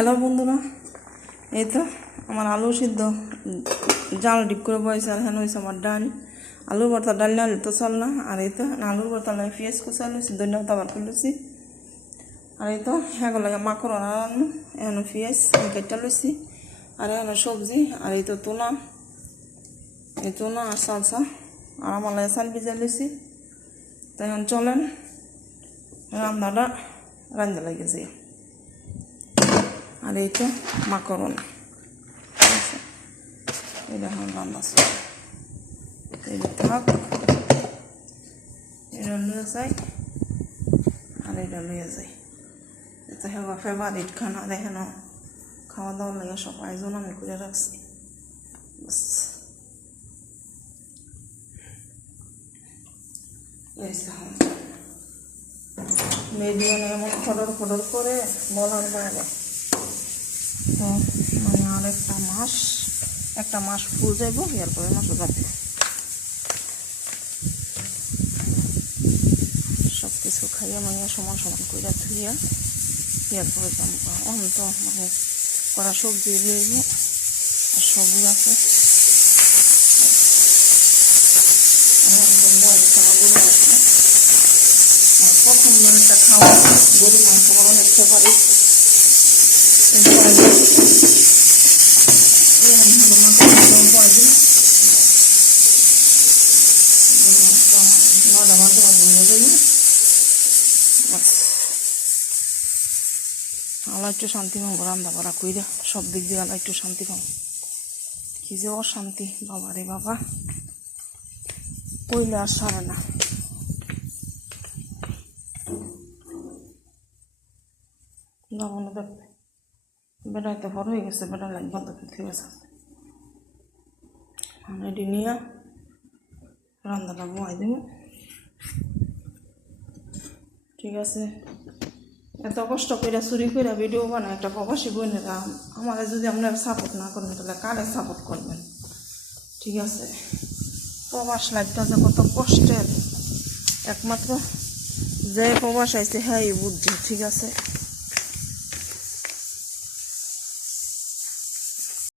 Hello বন্ধুরা, এই তো আমার আলু সিদ্ধ জাল ডিপ করে বয়েছে। আর হ্যাঁ হয়েছে আমার ডাল, আলুর ভর্তা। ডাল না তো চল না। আর এই তো আলুর ভর্তা লাগে পেঁয়াজ কুচা লুছি, ধনিয়া পাতা বার করে লুছি। আর এই তো হ্যাঁ লাগে মাকড় রান্না, এখন পেঁয়াজ কেটে লুছি। আর এখন সবজি। আর এই তো তুনা, এই তুনা আর সালসা। আর আমার লাগে চাল ভিজা লুছি। তো এখন চলেন রান্নাটা রান্না লাগেছে। আর এইটা মাকরন, এটা এখন রান্না এটা থাক, এটা লুয়ে যাই। আর এটা লুয়ে যাই। এটা হেবা ফেভারিট খানা, দেখেন খাওয়া দাওয়ার লাগে সব আয়োজন আমি করে রাখছি। মিডিয়ামে এমন ফডর ফডর করে বলার বাইরে। তো মানে আর একটা মাস ফুল যাইব, এরপরে মাসও যাবে। সব কিছু খাইয়া মানে সমান সমান করে ধুইয়া এরপরে যাবো। অন্ত মানে করা সবজি লইব, আর সবজি আছে। প্রথম একটা খাওয়া গরু মাংস আমার অনেক ফেভারিট। আল্লাহ একটু শান্তি পাবো, রান্না বাড়া কইরা সব দিক দিয়ে আল্লাহ একটু শান্তি পাবো। কি যে অশান্তি বাবা রে বাবা, কইলে আর সারে না। মনে দেখবে বেড়াই তো বড় হয়ে গেছে, বেড়া লাগবে তো ঠিক আছে। এটি নিয়ে রান্নাটা বয়াই দেব, ঠিক আছে। এত কষ্ট করে চুরি করে ভিডিও বানায় একটা প্রবাসী বোনেরা, আমার যদি আপনারা সাপোর্ট না করেন তাহলে কারে সাপোর্ট করবেন? ঠিক আছে, প্রবাস লাইফটা যে কত কষ্টের, একমাত্র যে প্রবাস আইছে হ্যাঁ বুঝছে, ঠিক আছে।